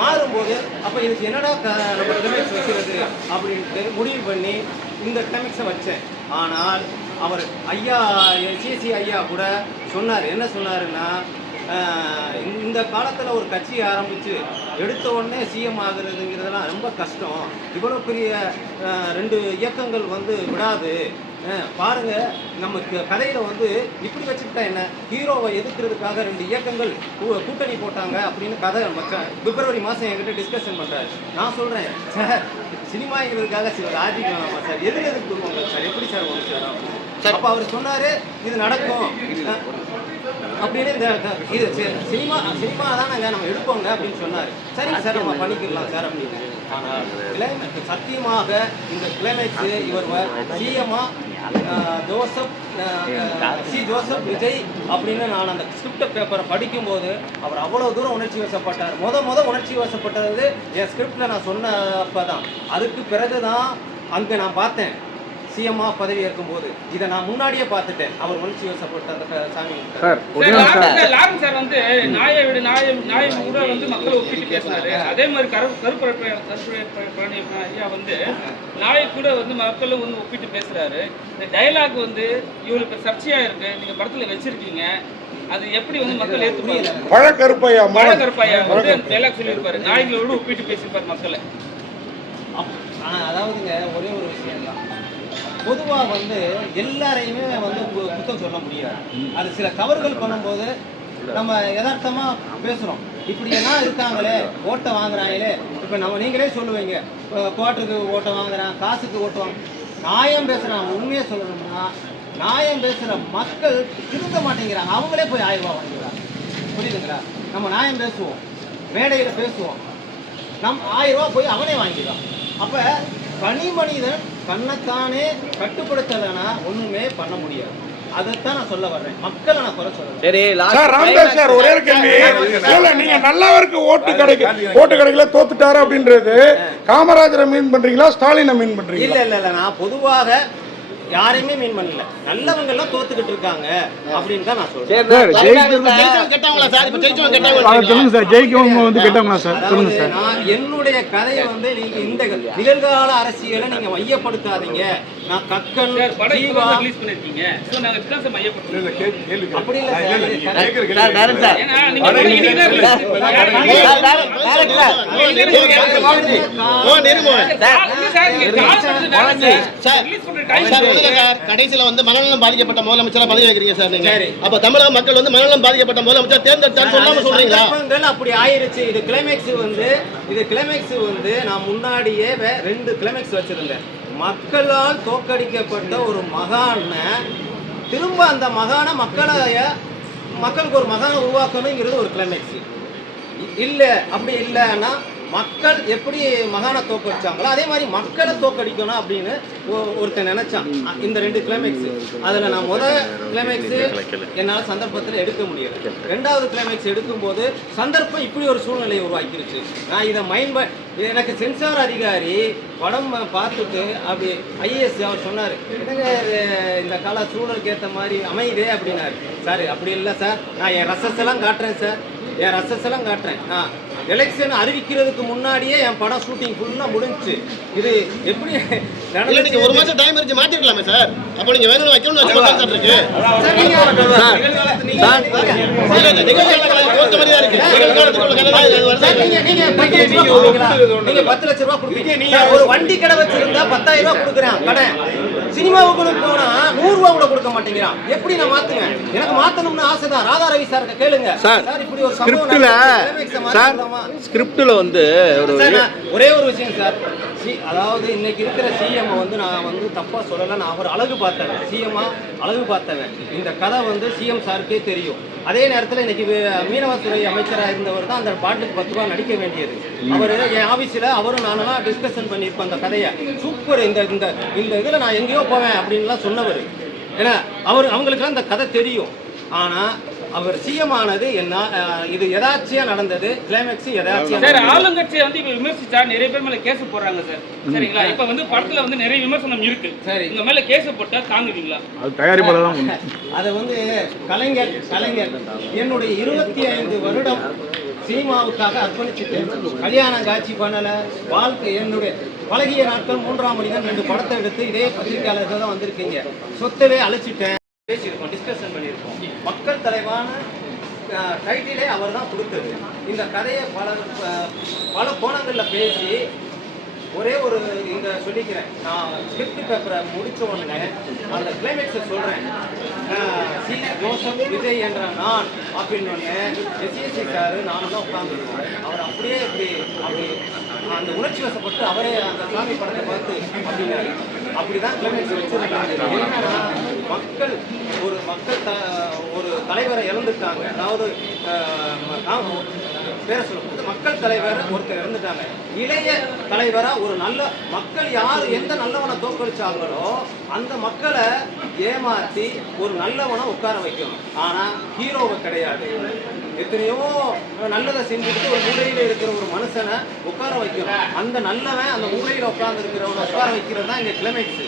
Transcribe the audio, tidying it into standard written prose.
மாறும்போது அப்போ இதுக்கு என்னடா நம்ம கிளைமேக்ஸ் வைக்கிறது அப்படின்ட்டு முடிவு பண்ணி இந்த கிளைமேக்ஸை வச்சேன். ஆனால் அவர் ஐயா சிசி ஐயா கூட சொன்னார், என்ன சொன்னாருன்னா, இந்த காலத்தில் ஒரு கட்சி ஆரம்பித்து எடுத்த உடனே சிஎம் ஆகுறதுங்கிறதெல்லாம் ரொம்ப கஷ்டம். இவ்வளோ பெரிய 2 இயக்கங்கள் வந்து விடாது. பாருங்க, நம்ம கதையில வந்து இப்படி வச்சுக்கிட்டா என்ன, ஹீரோவை எதிர்க்கிறதுக்காக 2 இயக்கங்கள் கூட்டணி போட்டாங்க அப்படின்னு கதை பிப்ரவரி மாதம் என்கிட்ட டிஸ்கஷன் பண்ணுறாரு. நான் சொல்கிறேன், சார் சினிமாங்கிறதுக்காக சில லாஜிக் வேணாமா சார், எதுக்கு கொடுப்பாங்க சார், எப்படி சார் வரும் சார்? அப்போ அவர் சொன்னார் இது நடக்கும் அப்படின்னு. இது சினிமா தானேங்க நம்ம எடுப்போங்க அப்படின்னு சொன்னார். சரிங்க சார் நம்ம பண்ணிக்கலாம் சார் அப்படின்னு. ஆனால் கிளைமேக்ஸ் சத்தியமாக இந்த கிளைமேக்ஸ் இவர் சிஎம்மா ஜோசப் விஜய் அப்படின்னு நான் அந்த ஸ்கிரிப்ட் பேப்பரை படிக்கும்போது அவர் அவ்வளோ தூரம் உணர்ச்சி வசப்பட்டார். உணர்ச்சி வசப்பட்டது என் ஸ்கிரிப்டில் நான் சொன்னப்போ தான். அதுக்கு பிறகு தான் அங்கே நான் பார்த்தேன் சிஎம்மா பதவி ஏற்கும்போது. இதை நான் முன்னாடியே பார்த்துட்டேன். அவர் உணர்ச்சி வசப்பட்ட அந்த சாமி லாரன்ஸ் சார் வந்து நாயை கூட வந்து மக்களை ஒப்பிட்டு பேசினாரு. அதே மாதிரி கருப்பழனி ஐயா வந்து நாயை கூட வந்து மக்களை வந்து ஒப்பிட்டு பேசுறாரு. இந்த டயலாக் வந்து இவ்வளவு சர்ச்சையா இருக்கு, நீங்க படத்துல வச்சிருக்கீங்க, அது எப்படி வந்து மக்கள் ஏற்றுப்பாங்க? பழக்கருப்பையா வந்து டயலாக் சொல்லியிருப்பாரு, நாய்களோடு ஒப்பிட்டு பேசியிருப்பாரு மக்களை. அதாவதுங்க ஒரே ஒரு விஷயம் தான், பொதுவாக வந்து எல்லாரையுமே வந்து குத்தம் சொல்ல முடியாது. அது சில தவறுகள் பண்ணும்போது நம்ம யதார்த்தமாக பேசுகிறோம். இப்படி எல்லாம் இருக்காங்களே, ஓட்டை வாங்குறாங்களே, இப்போ நீங்களே சொல்லுவீங்க, கோட்டுக்கு ஓட்டை வாங்குறான், காசுக்கு ஓட்டு வாங்க. நியாயம் பேசுகிறான், உண்மையை சொல்லணும்னா நியாயம் பேசுகிற மக்கள் திருந்த மாட்டேங்கிறாங்க. அவங்களே போய் 1000 ரூபா வாங்கிக்கிறாங்க. புரியுதுங்களா? நம்ம நியாயம் பேசுவோம், மேடையில் பேசுவோம், 1000 ரூபா போய் அவனே வாங்கிக்கிறான். அப்போ தனி மனிதன் தன்னைத்தானே கட்டுப்படுத்தலைன்னா ஒண்ணுமே பண்ண முடியாது. அதைத்தான் நான் சொல்ல வர்றேன். மக்களை நான் குறை சொல்றேன். சரி ராமதாஸ் சார், ஒரே கேள்வி. நீங்க நல்லவருக்கு ஓட்டு கிடைக்கல தோத்துட்டாரு அப்படின்றது காமராஜரை மீன் பண்றீங்களா, ஸ்டாலினை மீன் பண்றீங்களா? இல்ல நான் பொதுவாக யாரையுமே மீன் பண்ணல. நல்லவங்க எல்லாம் தோத்துக்கிட்டு இருக்காங்க அப்படின்னு தான் நான் சொல்றேன். என்னுடைய கதையை வந்து நீங்க இந்த நிகழ்கால அரசியலை நீங்க மையப்படுத்தாதீங்க. நான் கக்கன் ரிலீஸ் பண்ணிருக்கீங்க, சோ நாங்க விகாசம் மையப்படுத்துறோம். அப்படி இல்ல சார், ஏன்னா நீங்க கடைசியில வந்து மனநலம் பாதிக்கப்பட்ட முதலமைச்சரா பதவி வைக்கிறீங்க சார் நீங்க. அப்ப தமிழக மக்கள் வந்து மனநலம் பாதிக்கப்பட்ட முதலமைச்சர் தேர்ந்தெடுத்தான்னு சொல்லாம சொல்றீங்களா? அப்படி ஆயிருச்சு. இது கிளைமேக்ஸ் வந்து நான் முன்னாடியே 2 கிளைமேக்ஸ் வச்சிருந்தேன். மக்களால் தோற்கடிக்கப்பட்ட ஒரு மகான திரும்ப அந்த மகான மக்களுக்கு ஒரு மகான உருவாக்கணுங்கிறது ஒரு கிளைமேக்ஸ். இல்லை அப்படி இல்லைன்னா மக்கள் எப்படி மகானை தோக்கடிச்சாங்களோ அதே மாதிரி மக்களை தோக்கடிக்கணும் அப்படின்னு ஒருத்தன் நினைச்சான். இந்த 2 கிளைமேக்ஸ், அதில் நான் கிளைமேக்ஸ் என்னால் சந்தர்ப்பத்தில் எடுக்க முடியல. 2வது கிளைமேக்ஸ் எடுக்கும்போது சந்தர்ப்பம் இப்படி ஒரு சூழ்நிலையை உருவாக்கிருச்சு. நான் இதை எனக்கு சென்சார் அதிகாரி படம் பார்த்துட்டு அப்படி ஐஏஎஸ் அவர் சொன்னார், இந்த கால சூழலுக்கு ஏற்ற மாதிரி அமைதே அப்படின்னாரு. சார் அப்படி இல்லை சார், நான் என் ரசஸெல்லாம் காட்டுறேன். நான் எலெக்ஷன் அறிவிக்கிறதுக்கு முன்னாடியே என் படம் ஷூட்டிங் ஃபுல்லாக முடிஞ்சுச்சு. இது எப்படி நடந்துச்சு? 1 மாசம் டைம் இருந்து மாத்திரலாமே சார். அப்போ நீங்க வேணும் வைக்கணும்னு வச்சு சார் இருக்கு. நீங்க 10 லட்சம் ரூபாய் கொடுப்பீங்க. ஒரு வண்டி கடை வச்சிருந்தா 10,000 ரூபாய் கொடுக்குறான் கடை. சினிமாவுக்கு போனா 100 ரூபாய் கூட கொடுக்க மாட்டேங்கிறான். எப்படி நான் மாத்துவேன்? எனக்கு மாத்தணும்னு ஆசை தான். ராதா ரவி சார் கேளுங்க சார். இப்படி ஒரு ஸ்கிரிப்ட்ல வந்து ஒரே ஒரு விஷயம் சார், அதாவது இன்னைக்கு இருக்கிற சிஎம் வந்து நான் வந்து தப்பா சொல்லல, நான் அவர் அழகு பார்த்தவன், சிஎம்மா அழகு பார்த்தவன். இந்த கதை வந்து சிஎம் சாருக்கே தெரியும். அதே நேரத்தில் இன்னைக்கு மீனவத்துறை அமைச்சராக இருந்தவர் தான் அந்த பாட்டுக்கு 10 ரூபா நடிக்க வேண்டியது. அவர் என் ஆஃபீஸில் அவரும் நானெல்லாம் டிஸ்கஷன் பண்ணியிருப்போம் அந்த கதையை. சூப்பர், இந்த இதில் நான் எங்கேயோ போவேன் அப்படின்லாம் சொன்னவர். ஏன்னா அவங்களுக்குலாம் இந்த கதை தெரியும். ஆனால் அவர் சிஎம் ஆனது என்ன, இது எதாச்சியா நடந்தது, கிளைமேக்ஸ் எதாச்சியா. சார் ஆளுங்கட்சியை வந்து இப்ப விமர்சிச்சா நிறைய பேர் மேல கேஸ் போடுறாங்க சார். சரிங்களா? இப்ப வந்து படத்துல வந்து நிறைய விமர்சனம் இருக்கு. சரி, உங்க மேல கேஸ் போட்டா தாங்குவீங்களா? அது தயாரிப்பாளர் அதை வந்து கலைஞர் என்னுடைய 25 வருடம் சினிமாவுக்காக அர்ப்பணிச்சுட்டேன். கல்யாணம் காட்சி பண்ணல, வாழ்க்கை என்னுடைய பழகிய நாட்கள் 3ஆம் மனிதன் 2 படத்தை எடுத்து இதே பத்திரிகையாளர்கள் தான் வந்திருக்கீங்க. சொத்தவே அழைச்சிட்டேன், பேசியிருக்கோம், டிஸ்கஷன் பண்ணியிருக்கோம். மக்கள் தலைவான டைட்டிலே அவர் தான் கொடுத்தது. இந்த கதையை பல கோணங்களில் பேசி ஒரே ஒரு இங்கே சொல்லிக்கிறேன். நான் ஸ்கிரிப்ட் பேப்பரை முடித்த உடனே அந்த கிளைமேக்ஸை சொல்கிறேன். சி ஜோசப் விஜய் என்ற நான் அப்படின்னு ஒன்று எஸ்எஸ்சி சார் நானும் தான் உட்காந்துருக்கோம். அவர் அப்படியே அப்படி அந்த உணர்ச்சி வசப்பட்டு அவரே அந்த சாமி படத்தை பார்த்து அப்படின்னாரு. அப்படி தான் கிளைமேக்ஸ் வச்சிருக்காங்க. என்னன்னா ஒரு தலைவரை இழந்துட்டாங்க. அதாவது பேர சொல்லும்போது மக்கள் தலைவர் ஒருத்தர் இறந்துட்டாங்க. இளைய தலைவரா ஒரு நல்ல மக்கள் யார் எந்த நல்லவனை தோற்கடிச்சாங்களோ அந்த மக்களை ஏமாற்றி ஒரு நல்லவனை உட்கார வைக்கணும். ஆனா ஹீரோவை கிடையாது. எத்தனையோ நல்லதை செஞ்சுட்டு ஒரு மூலையில இருக்கிற ஒரு மனுஷனை உட்கார வைக்கணும். அந்த நல்லவன் அந்த மூலையில உட்கார்ந்து இருக்கிறவனை உட்கார வைக்கிறது தான் இங்க கிளைமேக்ஸ்.